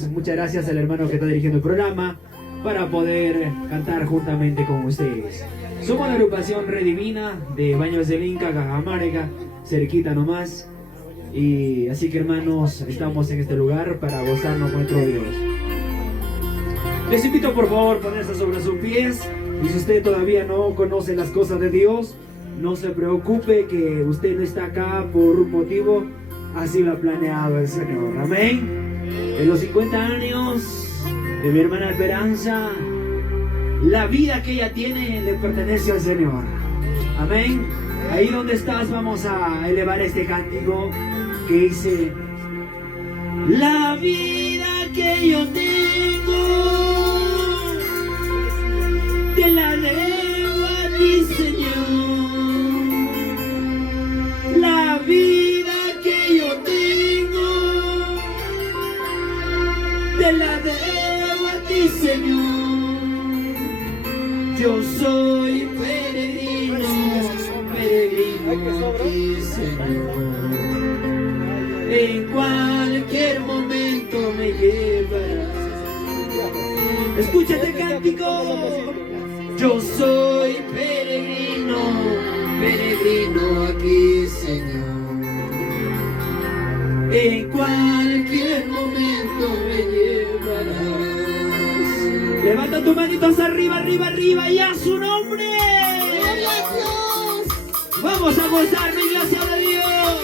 hermanos, muchas gracias al hermano que está dirigiendo el programa para poder cantar juntamente con ustedes. Somos la agrupación Redivina de Baños del Inca, Cajamarca, cerquita nomás. Y así que hermanos, estamos en este lugar para gozarnos con nuestro Dios. Les invito por favor a ponerse sobre sus pies. Y si usted todavía no conoce las cosas de Dios, no se preocupe que usted no está acá por un motivo, así lo ha planeado el Señor. Amén. En los 50 años de mi hermana Esperanza, la vida que ella tiene le pertenece al Señor. Amén. Ahí donde estás vamos a elevar este cántico que dice: la vida que yo tengo te la debo a ti, Señor. La vida que yo tengo te la debo a ti, Señor. Yo soy peregrino, peregrino a ti, Señor. En cualquier momento me llevarás. Escucha este cántico. Yo soy peregrino, peregrino aquí, Señor. En cualquier momento me llevarás. Levanta tus manitos arriba, arriba, arriba y a su nombre. ¡Gloria a Dios! Vamos a gozar, mi iglesia de Dios.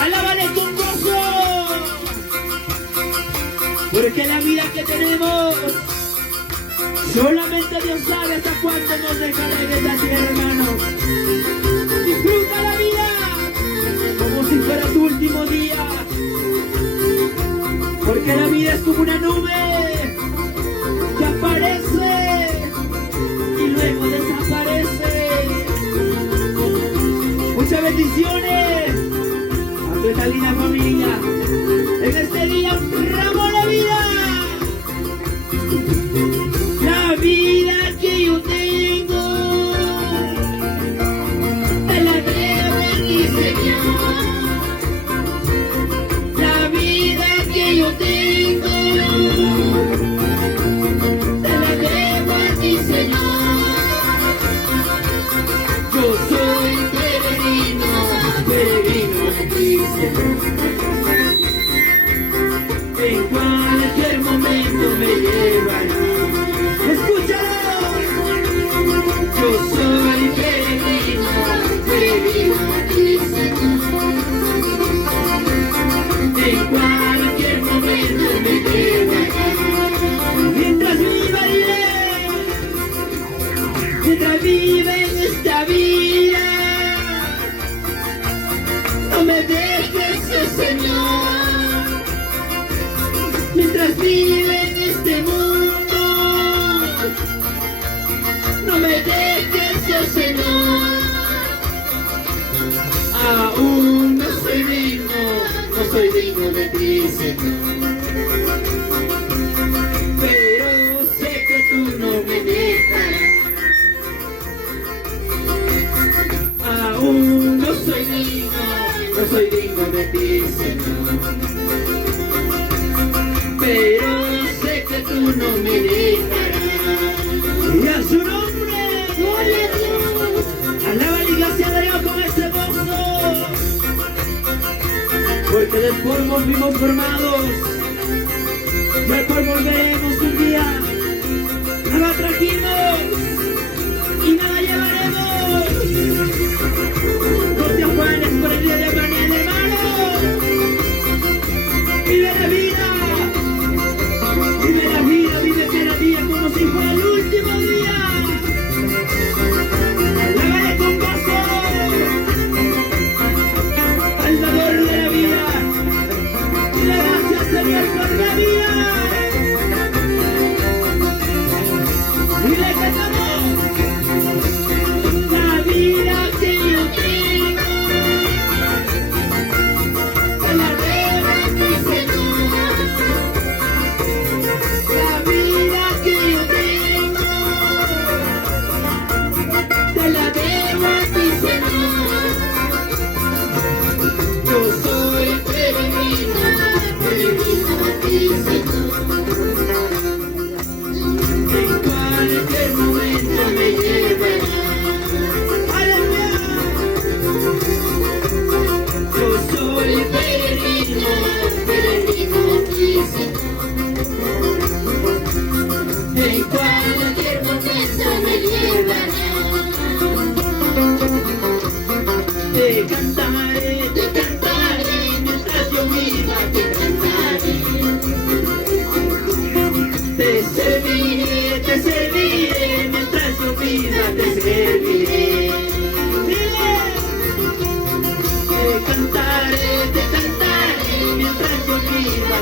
Alábale con gozo, porque la vida que tenemos, solamente Dios sabe hasta cuánto nos dejará en esta tierra, hermano. Disfruta la vida como si fuera tu último día, porque la vida es como una nube que aparece y luego desaparece. Muchas bendiciones a tu esta linda familia. En este día honramos la vida. La vida que yo tengo te la debo a ti, Señor. La vida que yo tengo te la debo a ti, Señor. Yo soy peregrino, peregrino a ti, Señor. En cualquier momento me llevarás. ¡Escúchalo! Yo soy peregrino, peregrino a ti, Señor. En cualquier momento me llevarás. Mientras viva iré, mientras vive en esta vida, no me dejes, Señor. Mientras vive en este mundo, no me dejes, oh Señor. Aún no soy digno de ti, Señor. Pero sé que tú no me dejarás. Aún no soy digno de ti, Señor. Pero sé que tú no me dejarás. Y a su nombre, gloria a Dios. Alaba la iglesia de Dios con ese gozo, porque del polvo fuimos formados y al polvo volveremos un día. Nada trajimos y nada llevaremos. No te afanes por el día de mañana, hermano. Vive la vida. Vive la vida, vive cada día como si fuera el último día. Alábale con gozo al dador de la vida. Dile gracias, Señor, por la vida. Dile que estamos. La vida que yo tengo te la debo a ti, Señor. La vida que yo tengo te la debo a ti, Señor. Yo soy peregrino, peregrino.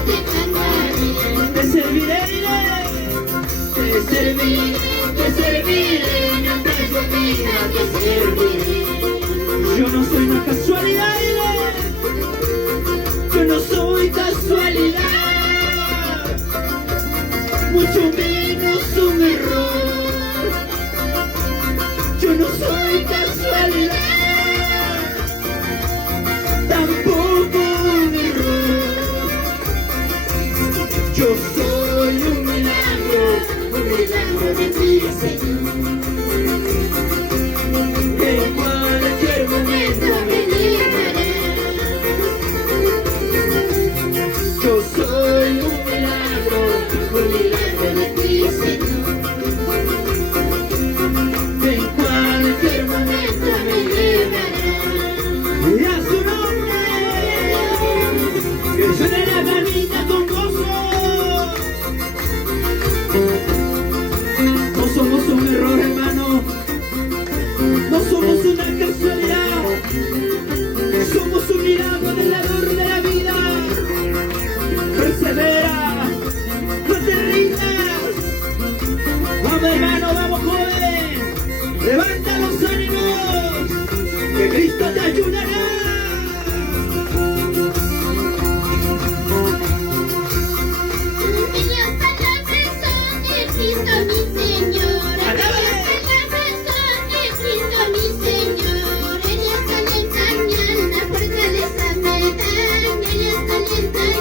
te cantaré. Te serviré, te serviré, mientras yo viva te serviré. Yo no soy una casualidad, yo no soy casualidad, mucho menos un error. Yo no soy casualidad, tampoco un error. Yo soy un milagro de ti, Señor. En cualquier momento me liberaré. Yo soy un milagro de ti, Señor. En cualquier momento me liberaré. Y a su nombre, que suene la canita con gozo. No somos un error, hermano. No somos una casualidad. Somos un milagro del dador de la vida. Persevera, no te rindas. Vamos, hermano, vamos, joven. Levanta los ánimos, que Cristo te ayudará. Aquellas palabras son de Cristo mi Señor. Aquellas palabras son de Cristo mi Señor. Ellas calientan mi alma, fortaleza me dan. Ellas calientan,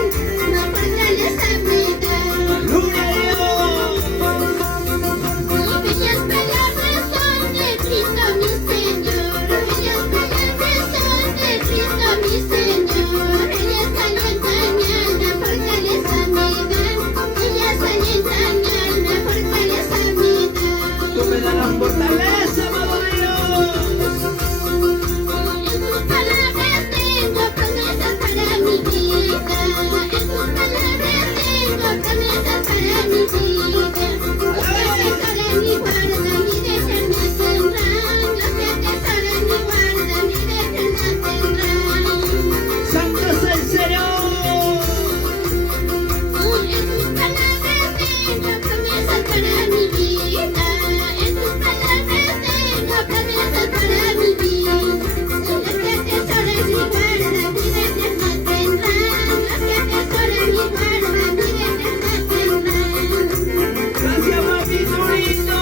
no fortaleza me dan. ¡Gloria a Aquellas palabras son de Cristo mi Señor. Aquellas palabras son de Cristo mi Señor. Ellas calientan mi alma, fortaleza me dan. Ellas calientan mi alma, fortaleza me dan. Tú me das la fortaleza, amado Dios. En tus palabras tengo promesas para mi vida. En tus palabras tengo promesas para mi vida. Los que atesoran y guardan mi eterna tendrán. Los que atesoran y guardan mi eterna tendrán. Santo es el Señor. En tus palabras tengo promesas para mi vida. En tus palabras tengo promesas para mi vida. Los que atesoran y guardan mi eterna tendrán. Los que atesoran y guardan mi eterna tendrán. Gracias, papito lindo.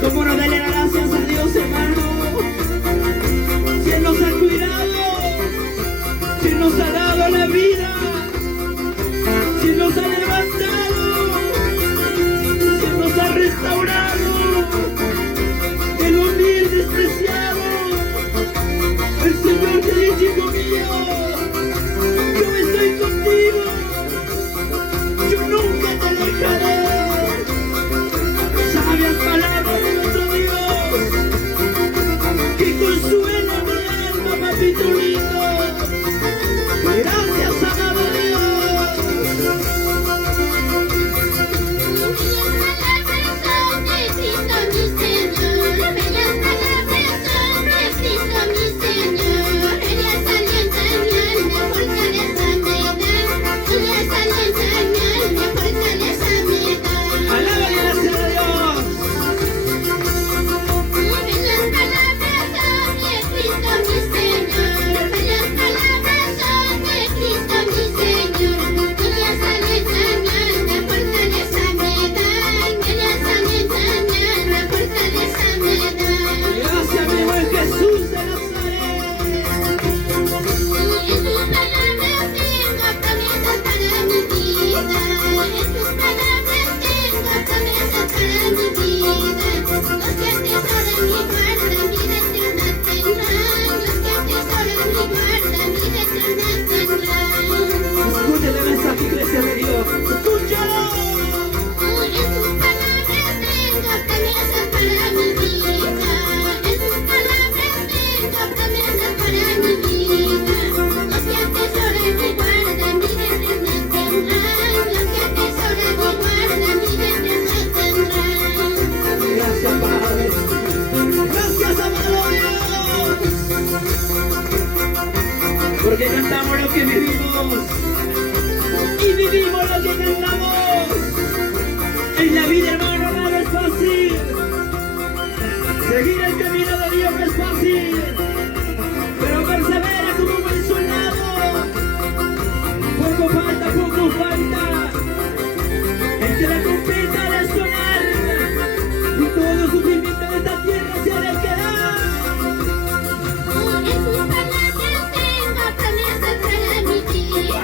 ¿Cómo no darle las gracias a Dios, hermano? Si Él nos ha cuidado, si Él nos ha dado la vida, si Él nos ha levantado, si Él nos ha restaurado, el humilde despreciado, el Señor te dice, hijo mío, yo estoy contigo, yo nunca te dejaré. Sabias palabras de nuestro Dios, que consuela mi alma, papito lindo. lo que vivimos y vivimos lo que cantamos. En la vida, hermano, nada es fácil. Seguir el camino de Dios no es fácil, pero persevera como un buen soldado. Poco falta, el que la trompeta ha de sonar y todo sufrimiento de esta tierra se ha de quedar. En sus palabras tengo promesas para mi vida.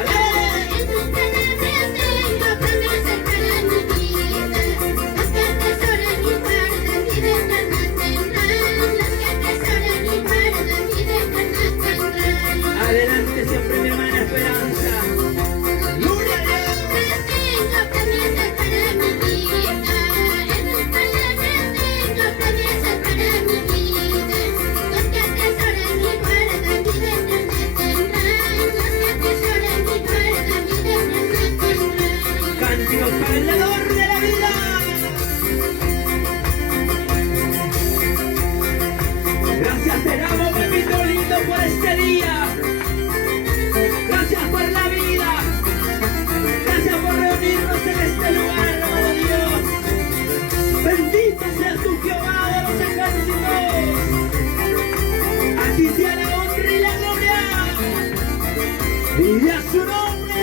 En sus palabras tengo promesas para mi vida. Los que atesoran y guardan vida eterna tendrán. Los que atesoran y guardan vida eterna tendrán. Adelante siempre, mi hermana Esperanza. ¡Gloria a Dios! Tengo promesas para mi vida. En sus palabras tengo promesas para mi vida. Los que atesoran y guardan vida eterna tendrán. Los que atesoran y guardan vida eterna tendrán. Cánticos para el dador de la vida. Gracias te damos, papito lindo, por este día. Gracias por la vida. Gracias por reunirnos en este lugar, amado Dios. Bendito seas tú, Jehová de los ejércitos. A ti sea la honra y la gloria. Y a su nombre.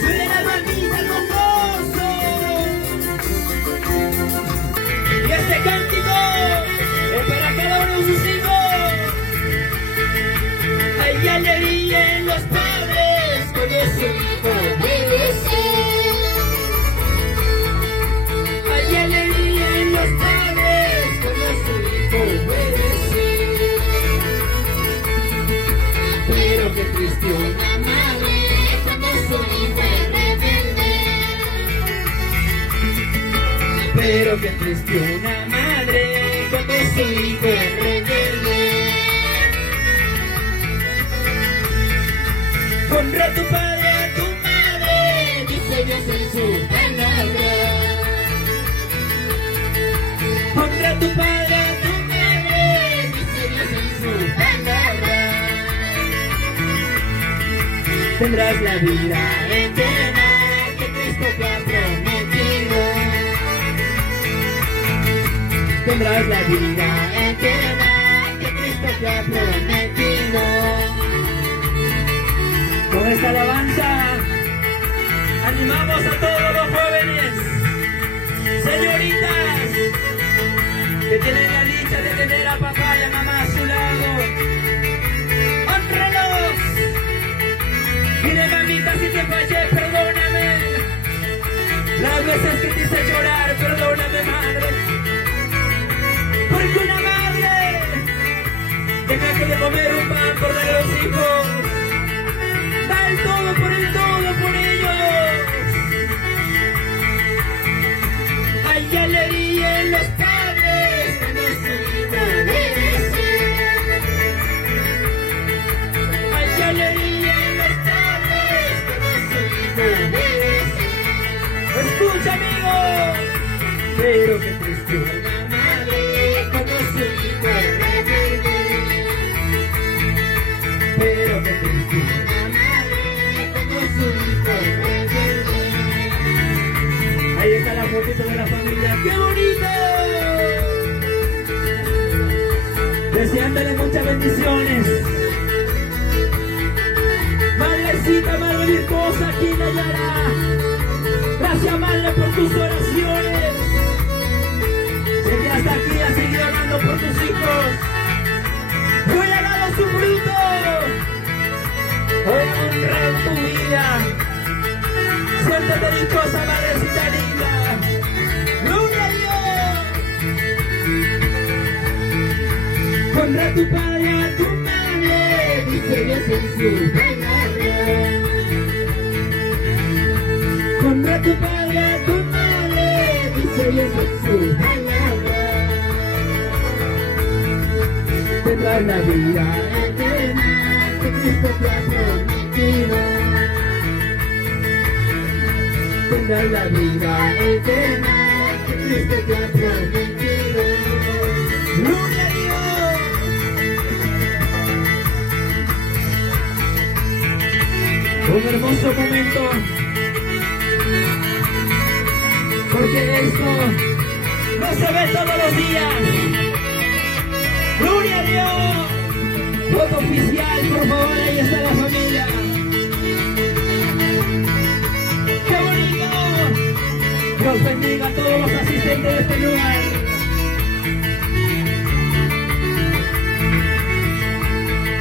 Suena la palmita con gozo. Y este cántico es para cada uno de sus hijos. Hay alegría en los padres cuando su hijo obedece. Hay alegría en los padres cuando su hijo obedece. Pero que triste una madre cuando su hijo es rebelde. Pero que triste una madre cuando su hijo es rebelde. Honra a tu padre, a tu madre, dice Dios en su palabra. Honra a tu padre, a tu madre, dice Dios en su palabra. Tendrás la vida eterna que Cristo te ha prometido. Tendrás la vida eterna que Cristo te ha prometido. Con esta alabanza animamos a todos los jóvenes, señoritas, que tienen la dicha de tener a papá y a mamá a su lado. ¡Honralos! Dile, mamita, si te fallé, perdóname. Las veces que te hice llorar, perdóname, madre. Porque una madre deja que de comer un pan por darle a los hijos. Da el todo por ellos. Hay alegría en los padres cuando su hijo obedece. Hay alegría en los padres cuando su hijo obedece. Escucha, amigo. Pero que triste una madre cuando su hijo es rebelde. Pero que triste una madre cuando su hijo es rebelde. Ahí está la fotito de la familia. ¡Qué bonito! Deseándole muchas bendiciones. Madrecita, madre virtuosa, ¿quién la hallará? Gracias, madre, por tus oraciones. Sé que hasta aquí has seguido orando por tus hijos. Hoy ha dado su fruto. Hoy ha honrado tu vida. Siéntate dichosa, madrecita linda. ¡Gloria a Dios! Honra a tu padre, a tu madre, dice Dios en su palabra. Honra a tu padre, a tu madre, dice Dios en su palabra. Tendrás la vida eterna que Cristo te ha prometido. Tendrás la vida eterna que Cristo te ha prometido. ¡Gloria a Dios! Un hermoso momento, porque esto no se ve todos los días. ¡Gloria a Dios! Foto oficial, por favor, ahí está la familia. ¡Qué bonito! Dios bendiga a todos los asistentes de este lugar.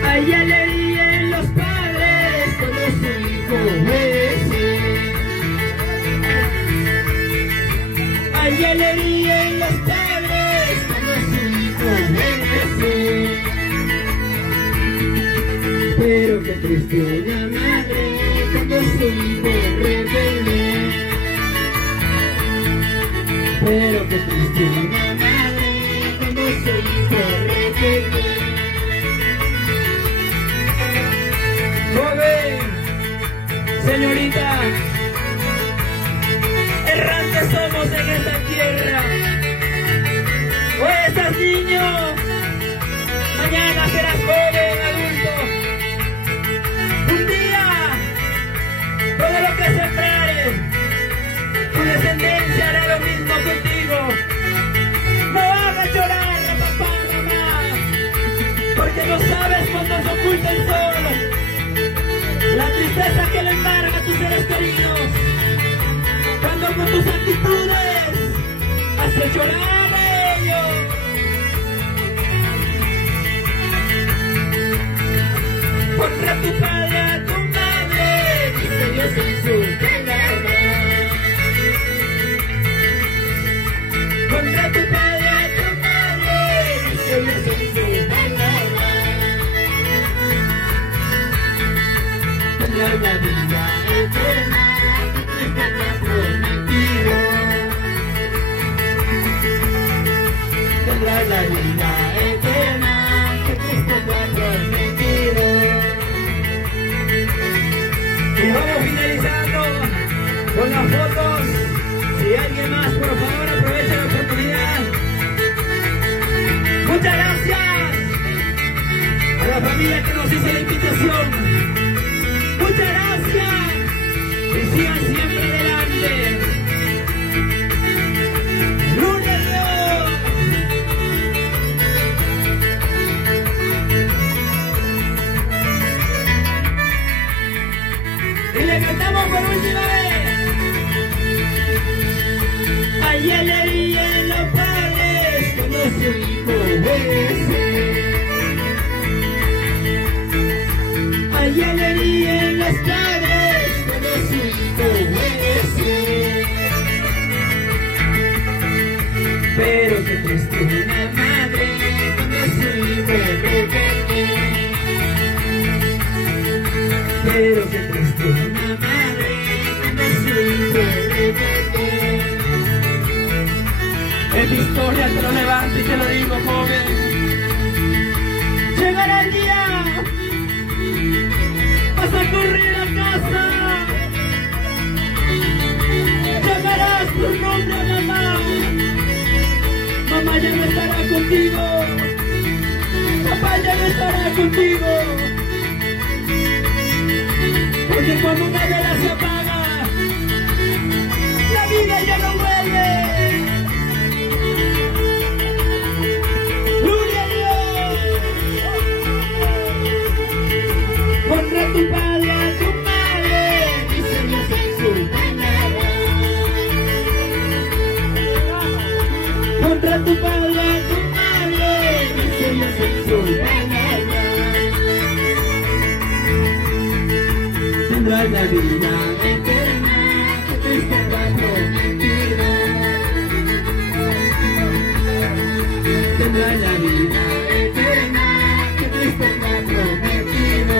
Hay alegría en los padres cuando su hijo crece. Hay alegría en los padres cuando su hijo crece. Pero qué triste una madre cuando su hijo rebelde. Pero qué triste una madre cuando su hijo rebelde. Joven, señorita, errantes somos en esta tierra. Hoy estás niño, mañana serás joven, adulto. Un día, todo lo que sembrares, tu descendencia hará lo mismo contigo. No hagas llorar, papá, mamá, porque no sabes cuándo se oculta el sol. La tristeza que le embarga a tus seres queridos, cuando con tus actitudes haces llorar a ellos. Honra a tu padre, a tu madre, dice Dios en su palabra. Honra a tu padre, a tu madre, dice Dios en su palabra. Tendrás la vida eterna que Cristo te ha prometido. Tendrás la vida eterna que Cristo te ha prometido. Y vamos finalizando con las fotos. Si alguien más, por favor, aproveche la oportunidad. Muchas gracias a la familia que nos hizo la invitación. Muchas gracias y sigan siempre adelante. ¡Gloria a Dios! Y le cantamos por última vez. Hay alegría en los padres cuando su hijo crece. Hay alegría en los padres cuando su hijo crece. Pero qué triste una madre cuando su hijo rebelde. Pero qué triste una madre cuando su hijo rebelde. En mi historia te lo levanto y te lo digo, joven. Llegará el día. Vas a correr a casa, llamarás por nombre a mamá. Mamá ya no estará contigo, papá ya no estará contigo. Porque cuando una vela se apaga, la vida ya no vuelve. ¡Gloria a Dios! Honra a tu padre, a tu madre, dice Dios en su palabra. Honra a tu padre, a tu madre, dice Dios en su palabra. Tendrás la vida eterna que Cristo te ha prometido. Tendrás la vida eterna que Cristo te ha prometido.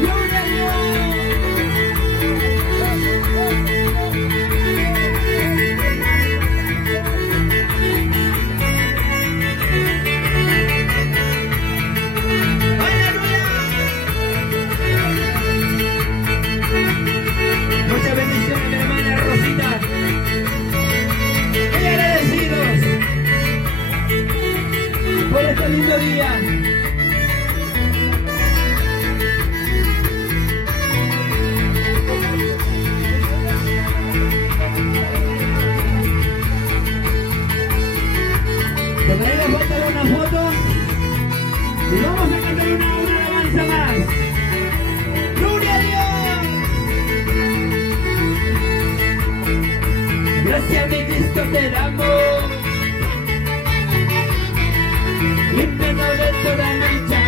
¡Gloria a Dios! ¡Aleluya! Muchas bendiciones, mi hermana Rosita. Muy agradecidos. alabanza más. ¡Gloria a Dios! Gracias, mi Cristo, te damos. Límpianos de toda mancha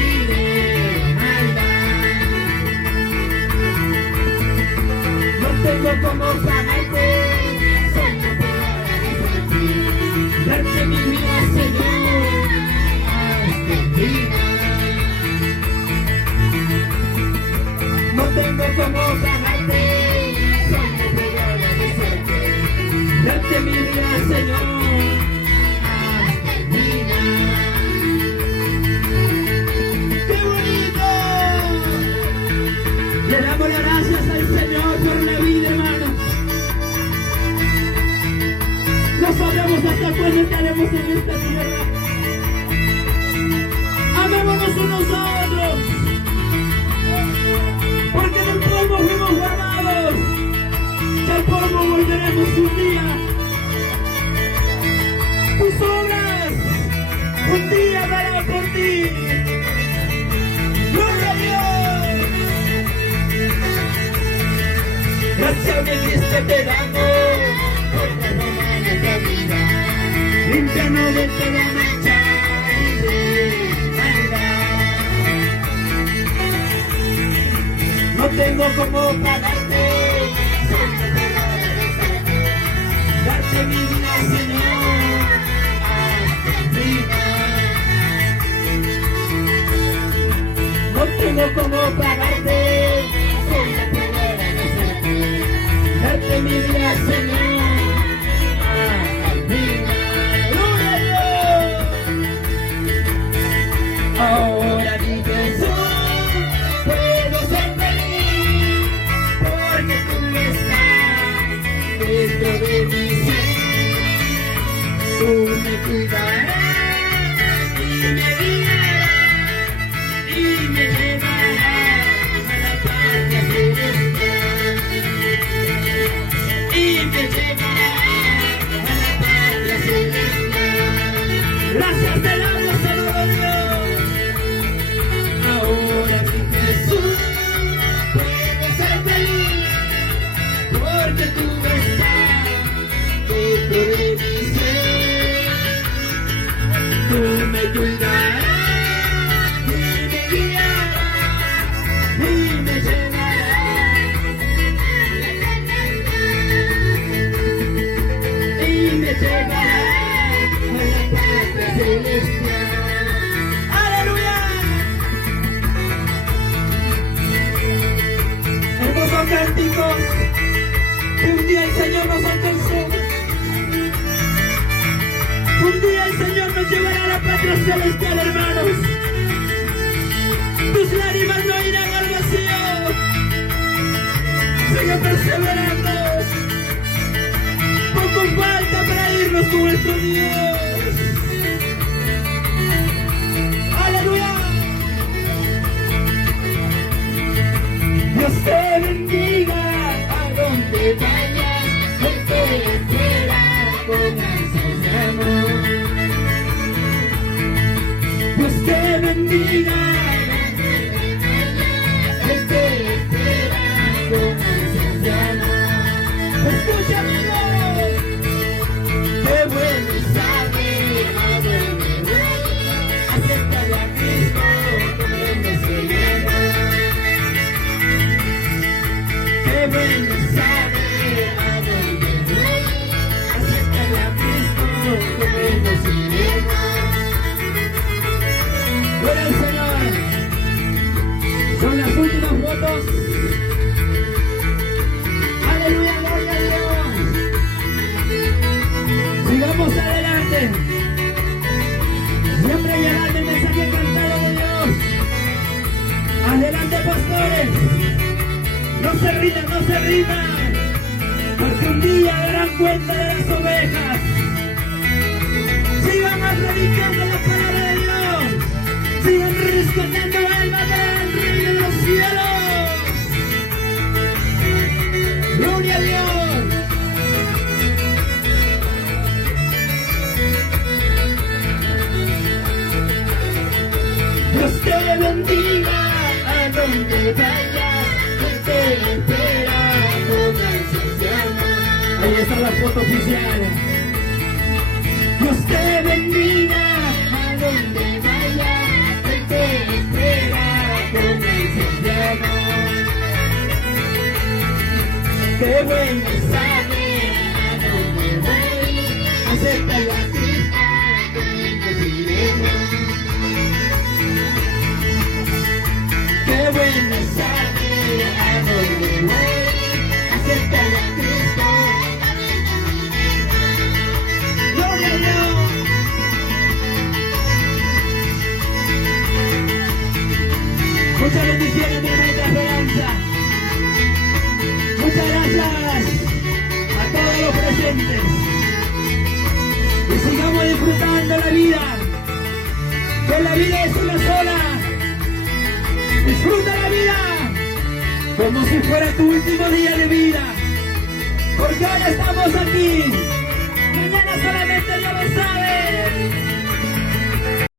y de maldad. No tengo como pagarte, solo puedo agradecerte. Darte mi vida, Señor, hasta el día. No tengo como pagarte, solo puedo agradecerte. Darte mi vida, Señor, hasta el día. ¡Qué bonito! Le damos las gracias al Señor por la vida, hermanos. No sabemos hasta cuándo estaremos en esta tierra. Amémonos unos a otros, porque del polvo fuimos guardados, que al polvo volveremos un día. Tus obras un día darán por ti. ¡Gloria a Dios! Gracias, mi Cristo, te damos por perdonar nuestra vida. Límpianos de toda mancha y de maldad. No tengo como pagarte, solo puedo agradecerte. Darte mi vida, Señor, hasta el final. No tengo como pagarte, solo puedo agradecerte. Darte mi vida, Señor, hasta el final. ¡Gloria a Dios! Ahora mi Jesús, puedo ser feliz, porque tú estás dentro de mi ser. Tú me cuidarás y me guiarás y me llevarás a la patria celestial. Y me llevarás a la patria celestial. Gracias te damos, Señor Dios. Ahora mi Jesús, puedo ser feliz, porque tú estás dentro de mi ser. Tú me cuidarás y me guiarás y me llevarás y me llevarás a la patria celestial. ¡Aleluya! Hermosos cánticos que un día el Señor nos alcanzó. Un día el Señor nos llevará a la patria celestial, hermanos. Tus lágrimas no irán al vacío. Sigue perseverando. Poco falta para irnos con nuestro Dios. ¡Aleluya! Dios te bendiga a donde vayas. Él te espera con ansias de amor. Dios te bendiga a donde vayas. Él te espera con ansias de amor. Escucha, amigo, qué bueno saber a dónde voy. Acéptale a Cristo como Él nos llama. Qué bueno saber a dónde voy. Acéptale a Cristo como Él nos llama. Gloria al Señor. Son las últimas fotos. Aleluya, gloria a Dios. Sigamos adelante. Siempre llevando el mensaje cantado de Dios. Adelante, pastores. No se rindan, no se rindan. Porque un día darán cuenta de las ovejas. Sigan predicando la palabra de Dios. Sigan rescatando almas del reino de los cielos. Gloria a Dios. Dios te bendiga a donde vayas, Él te espera con ansias de amor. Ahí está la foto oficial. Dios te bendiga a donde vayas, Él te espera con ansias de amor. Qué bueno sabe a donde voy, acepta la Cristo, conmigo iremos. Qué bueno sabe a donde voy, acepta la Cristo, gloria a Dios. Muchas bendiciones, mi hermana Esperanza. Muchas gracias a todos los presentes. Y sigamos disfrutando la vida, que la vida es una sola. Disfruta la vida como si fuera tu último día de vida, porque hoy estamos aquí, mañana solamente Dios lo sabe.